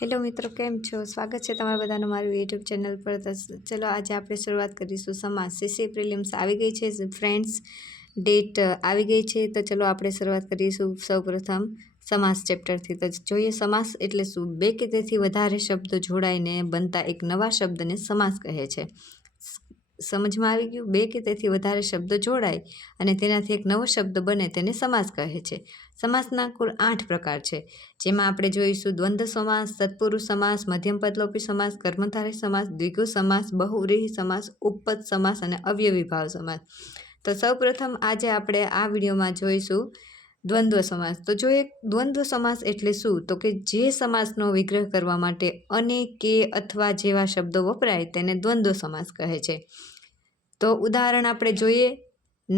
Hello મિત્રો, કેમ છો? સ્વાગત છે તમારા બધાનું મારું યુટ્યુબ ચેનલ પર. તો ચલો આજે આપણે શરૂઆત કરીશું સમાસ. સીસી પ્રિલિમ્સ આવી ગઈ છે ફ્રેન્ડ્સ, ડેટ આવી ગઈ છે. તો ચલો આપણે શરૂઆત કરીશું સૌપ્રથમ સમાસ ચેપ્ટરથી. તો જોઈએ સમાસ એટલે શું. બે કે તેથી વધારે શબ્દો જોડાઈને બનતા એક નવા શબ્દને સમાસ કહે છે. સમજમાં આવી ગયું? બે કે તેથી વધારે શબ્દો જોડાય અને તેનાથી એક નવો શબ્દ બને તેને સમાસ કહે છે. સમાસના કુલ 8 પ્રકાર છે, જેમાં આપણે જોઈશું દ્વંદ્વ સમાસ, તત્પુરુષ સમાસ, મધ્યમપદલોપી સમાસ, કર્મધારય સમાસ, દ્વિગુ સમાસ, બહુવ્રીહી સમાસ, ઉપપદ સમાસ અને અવ્યયીભાવ સમાસ. તો સૌપ્રથમ આજે આપણે આ વિડીયોમાં જોઈશું દ્વંદ્વ સમાસ. તો જોઈએ દ્વંદ્વ સમાસ એટલે શું, તો કે જે સમાસનો વિગ્રહ કરવા માટે અને, કે, અથવા જેવા શબ્દો વપરાય તેને દ્વંદ્વ સમાસ કહે છે. તો ઉદાહરણ આપણે જોઈએ,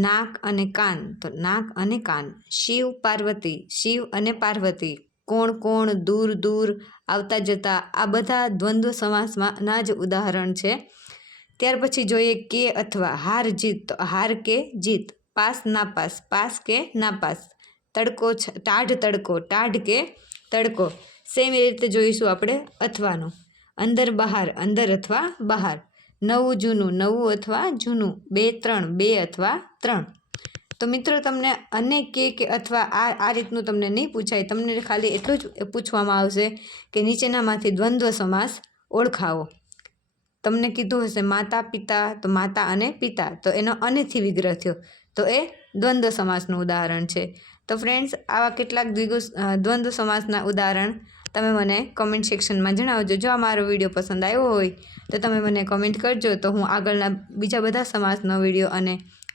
નાક અને કાન. તો નાક અને કાન. શિવ પાર્વતી, શિવ અને પાર્વતી. કોણ કોણ, દૂર દૂર, આવતા જતા, આ બધા દ્વંદ્વ સમાસના જ ઉદાહરણ છે. ત્યાર પછી જોઈએ કે અથવા, હાર જીત. તો હાર કે જીત. પાસ નાપાસ, પાસ કે નાપાસ. તડકો ટાઢ તડકો, ટાઢ કે તડકો. સેમ રીતે જોઈશું આપણે અથવાનું. અંદર બહાર, અંદર અથવા બહાર. નવું જૂનું, નવું અથવા જૂનું. 2 3, 2 અથવા 3. તો મિત્રો તમને અને, કે અથવા આ રીતનું તમને નહીં પૂછાય. તમને ખાલી એટલું જ પૂછવામાં આવશે કે નીચેનામાંથી દ્વંદ્વ સમાસ ઓળખાવો. તમને કીધું હશે માતા પિતા, તો માતા અને પિતા, તો એનો અનેથી વિગ્રહ થયો, તો એ દ્વંદ્વ સમાસનું ઉદાહરણ છે. તો ફ્રેન્ડ્સ, આવા કેટલાક દ્વંદ્વ સમાસના ઉદાહરણ તમે મને કોમેન્ટ સેક્શનમાં જણાવજો. જો આ મારો વિડીયો પસંદ આવ્યો હોય તો તમે મને કોમેન્ટ કરજો, તો હું આગળના બીજા બધા સમાસનો વિડીયો અને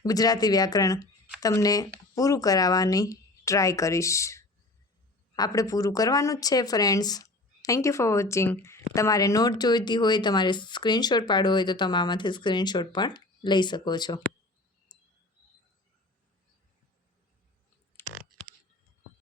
ગુજરાતી વ્યાકરણ તમને પૂરું કરાવવાની ટ્રાય કરીશ. આપણે પૂરું કરવાનું જ છે friends. Thank you for watching. તમારે નોટ જોઈતી હોય, તમારે સ્ક્રીનશોટ પાડવો હોય તો તમે આમાંથી સ્ક્રીનશોટ પણ લઈ શકો છો.